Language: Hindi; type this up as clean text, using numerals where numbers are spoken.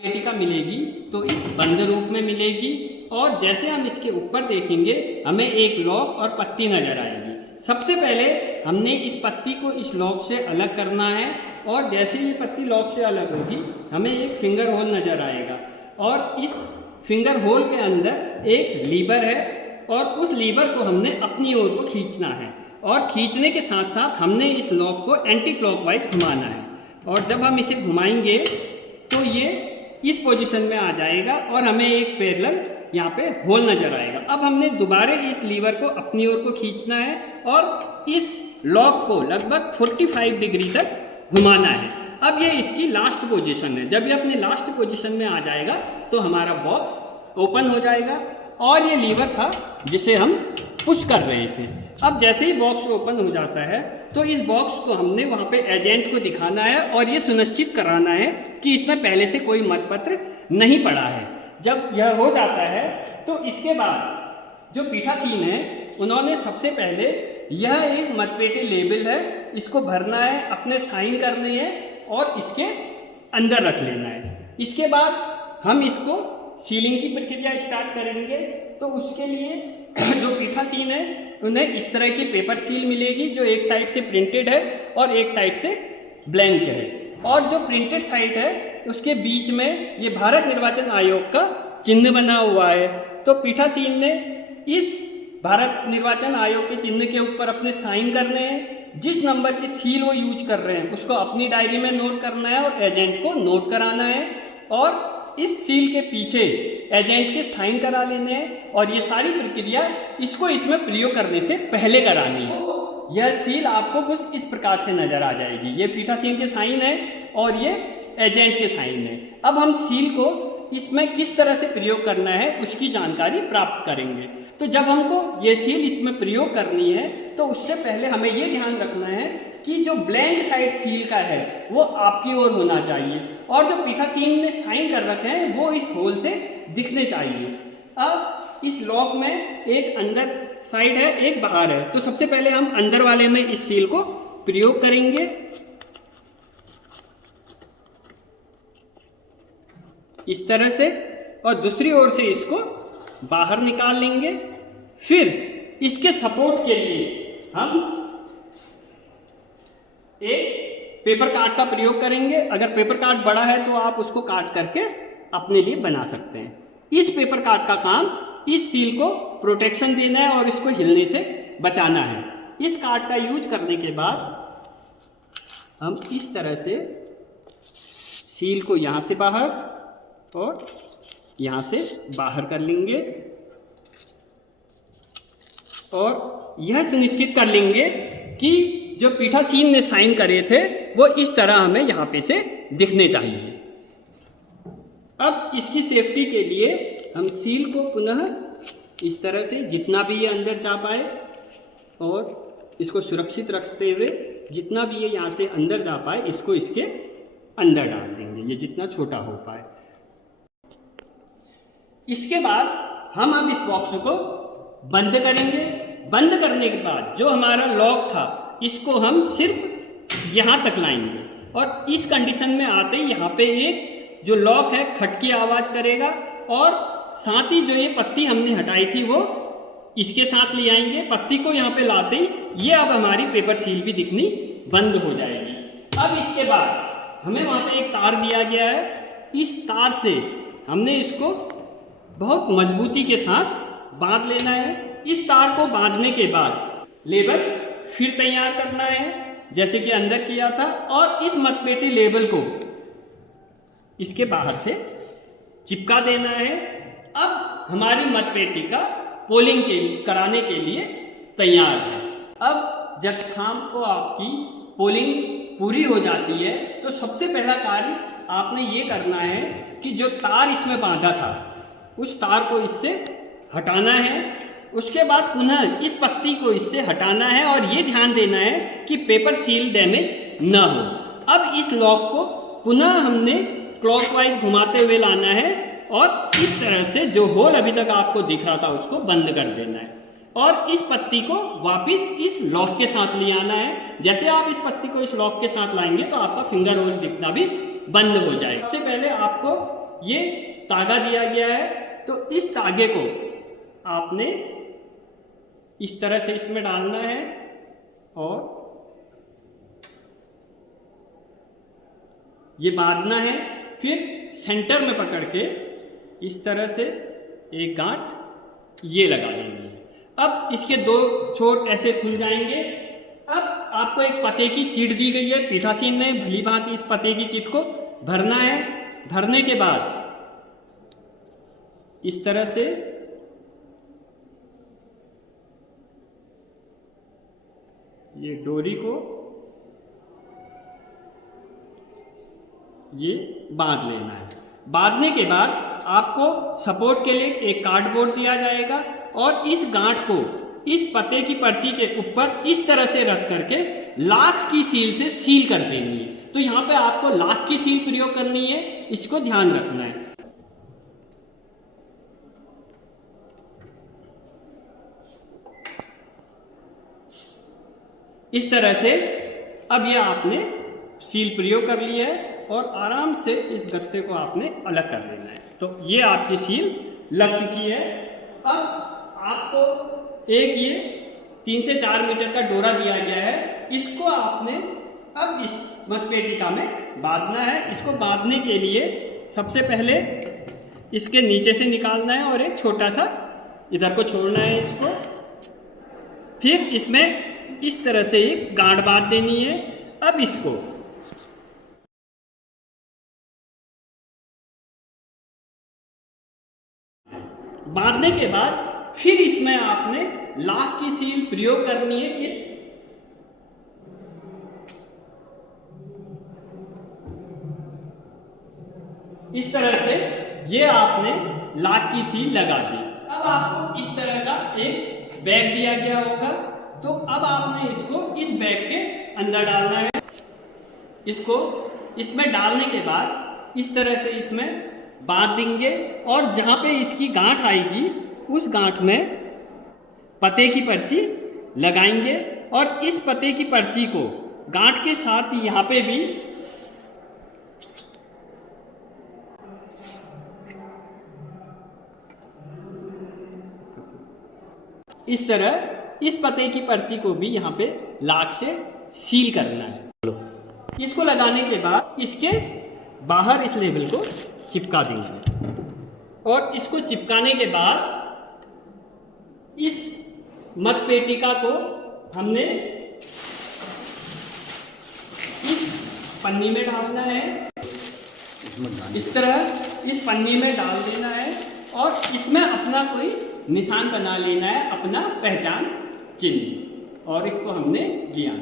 पेटिका मिलेगी तो इस बंद रूप में मिलेगी। और जैसे हम इसके ऊपर देखेंगे हमें एक लॉक और पत्ती नजर आएगी। सबसे पहले हमने इस पत्ती को इस लॉक से अलग करना है और जैसे ये पत्ती लॉक से अलग होगी हमें एक फिंगर होल नजर आएगा और इस फिंगर होल के अंदर एक लीवर है और उस लीवर को हमने अपनी ओर को खींचना है और खींचने के साथ साथ हमने इस लॉक को एंटी क्लॉकवाइज घुमाना है। और जब हम इसे घुमाएंगे तो ये इस पोजीशन में आ जाएगा और हमें एक पैरेलल यहाँ पे होल नजर आएगा। अब हमने दोबारा इस लीवर को अपनी ओर को खींचना है और इस लॉक को लगभग 45 डिग्री तक घुमाना है। अब ये इसकी लास्ट पोजीशन है। जब ये अपने लास्ट पोजीशन में आ जाएगा तो हमारा बॉक्स ओपन हो जाएगा और ये लीवर था जिसे हम पुश कर रहे थे। अब जैसे ही बॉक्स ओपन हो जाता है तो इस बॉक्स को हमने वहाँ पे एजेंट को दिखाना है और ये सुनिश्चित कराना है कि इसमें पहले से कोई मतपत्र नहीं पड़ा है। जब यह हो जाता है तो इसके बाद जो पीठासीन है उन्होंने सबसे पहले यह एक मतपेटी लेबल है, इसको भरना है, अपने साइन करने हैं और इसके अंदर रख लेना है। इसके बाद हम इसको सीलिंग की प्रक्रिया स्टार्ट करेंगे। तो उसके लिए जो पीठासीन है उन्हें इस तरह की पेपर सील मिलेगी जो एक साइड से प्रिंटेड है और एक साइड से ब्लैंक है। और जो प्रिंटेड साइड है उसके बीच में ये भारत निर्वाचन आयोग का चिन्ह बना हुआ है। तो पीठासीन ने इस भारत निर्वाचन आयोग के चिन्ह के ऊपर अपने साइन करने हैं। जिस नंबर की सील वो यूज कर रहे हैं उसको अपनी डायरी में नोट करना है और एजेंट को नोट कराना है और इस सील के पीछे एजेंट के साइन करा लेने हैं और ये सारी प्रक्रिया इसको इसमें प्रयोग करने से पहले करानी है। यह सील आपको कुछ इस प्रकार से नजर आ जाएगी। ये पीठासीन के साइन है और ये एजेंट के साइन है। अब हम सील को इसमें किस तरह से प्रयोग करना है उसकी जानकारी प्राप्त करेंगे। तो जब हमको ये सील इसमें प्रयोग करनी है तो उससे पहले हमें ये ध्यान रखना है कि जो ब्लैंक साइड सील का है वो आपकी ओर होना चाहिए और जो पीठासीन ने साइन कर रखे हैं वो इस होल से दिखने चाहिए। अब इस लॉक में एक अंदर साइड है एक बाहर है। तो सबसे पहले हम अंदर वाले में इस सील को प्रयोग करेंगे। इस तरह से और दूसरी ओर से इसको बाहर निकाल लेंगे। फिर इसके सपोर्ट के लिए हम एक पेपर कार्ड का प्रयोग करेंगे। अगर पेपर कार्ड बड़ा है तो आप उसको काट करके अपने लिए बना सकते हैं। इस पेपर कार्ड का काम इस सील को प्रोटेक्शन देना है और इसको हिलने से बचाना है। इस कार्ड का यूज करने के बाद हम इस तरह से सील को यहाँ से बाहर और यहाँ से बाहर कर लेंगे और यह सुनिश्चित कर लेंगे कि जो पीठासीन ने साइन करे थे वो इस तरह हमें यहाँ पे से दिखने चाहिए। अब इसकी सेफ्टी के लिए हम सील को पुनः इस तरह से जितना भी ये अंदर जा पाए और इसको सुरक्षित रखते हुए जितना भी ये यहाँ से अंदर जा पाए इसको इसके अंदर डाल देंगे, ये जितना छोटा हो पाए। इसके बाद हम अब इस बॉक्स को बंद करेंगे। बंद करने के बाद जो हमारा लॉक था इसको हम सिर्फ यहाँ तक लाएंगे और इस कंडीशन में आते ही यहाँ पे एक जो लॉक है खट की आवाज करेगा और साथ ही जो ये पत्ती हमने हटाई थी वो इसके साथ ले आएंगे। पत्ती को यहाँ पे लाते ही ये अब हमारी पेपर सील भी दिखनी बंद हो जाएगी। अब इसके बाद हमें वहाँ पे एक तार दिया गया है। इस तार से हमने इसको बहुत मजबूती के साथ बांध लेना है। इस तार को बांधने के बाद लेबल फिर तैयार करना है जैसे कि अंदर किया था और इस मतपेटी लेबल को इसके बाहर से चिपका देना है। अब हमारी मतपेटी का पोलिंग कराने के लिए तैयार है। अब जब शाम को आपकी पोलिंग पूरी हो जाती है तो सबसे पहला कार्य आपने ये करना है कि जो तार इसमें बांधा था उस तार को इससे हटाना है। उसके बाद पुनः इस पत्ती को इससे हटाना है और ये ध्यान देना है कि पेपर सील डैमेज न हो। अब इस लॉक को पुनः हमने क्लॉकवाइज घुमाते हुए लाना है और इस तरह से जो होल अभी तक आपको दिख रहा था उसको बंद कर देना है और इस पत्ती को वापस इस लॉक के साथ ले आना है। जैसे आप इस पत्ती को इस लॉक के साथ लाएंगे तो आपका फिंगर होल दिखना भी बंद हो जाएगा। सबसे पहले आपको ये तागा दिया गया है। तो इस तागे को आपने इस तरह से इसमें डालना है और ये बांधना है। फिर सेंटर में पकड़ के इस तरह से एक गांठ ये लगा देनी है। अब इसके दो छोर ऐसे खुल जाएंगे। अब आपको एक पते की चीट दी गई है, पीठासीन ने भली भांति इस पते की चीट को भरना है। भरने के बाद इस तरह से ये डोरी को ये बांध लेना है। बांधने के बाद आपको सपोर्ट के लिए एक कार्डबोर्ड दिया जाएगा और इस गांठ को इस पते की पर्ची के ऊपर इस तरह से रख करके लाख की सील से सील कर देनी है। तो यहाँ पे आपको लाख की सील प्रयोग करनी है, इसको ध्यान रखना है। इस तरह से अब यह आपने सील प्रयोग कर ली है और आराम से इस गत्ते को आपने अलग कर लेना है। तो ये आपकी सील लग चुकी है। अब आपको एक ये 3 से 4 मीटर का डोरा दिया गया है, इसको आपने अब इस मतपेटिका में बांधना है। इसको बांधने के लिए सबसे पहले इसके नीचे से निकालना है और एक छोटा सा इधर को छोड़ना है इसको। फिर इसमें इस तरह से एक गांठ बांध देनी है। अब इसको बांधने के बाद फिर इसमें आपने लाख की सील प्रयोग करनी है। इस तरह से ये आपने लाख की सील लगा दी। अब आपको इस तरह का एक बैग दिया गया होगा, तो अब आपने इसको इस बैग के अंदर डालना है। इसको इसमें डालने के बाद इस तरह से इसमें बांध देंगे और जहां पे इसकी गांठ आएगी उस गांठ में पते की पर्ची लगाएंगे और इस पते की पर्ची को गांठ के साथ यहाँ पे भी इस तरह इस पते की पर्ची को भी यहाँ पे लाख से सील करना है। इसको लगाने के बाद इसके बाहर इस लेबल को चिपका देंगे और इसको चिपकाने के बाद इस मतपेटिका को हमने इस पन्नी में डालना है। इस तरह इस पन्नी में डाल देना है और इसमें अपना कोई निशान बना लेना है, अपना पहचान चिन्ह, और इसको हमने लिया।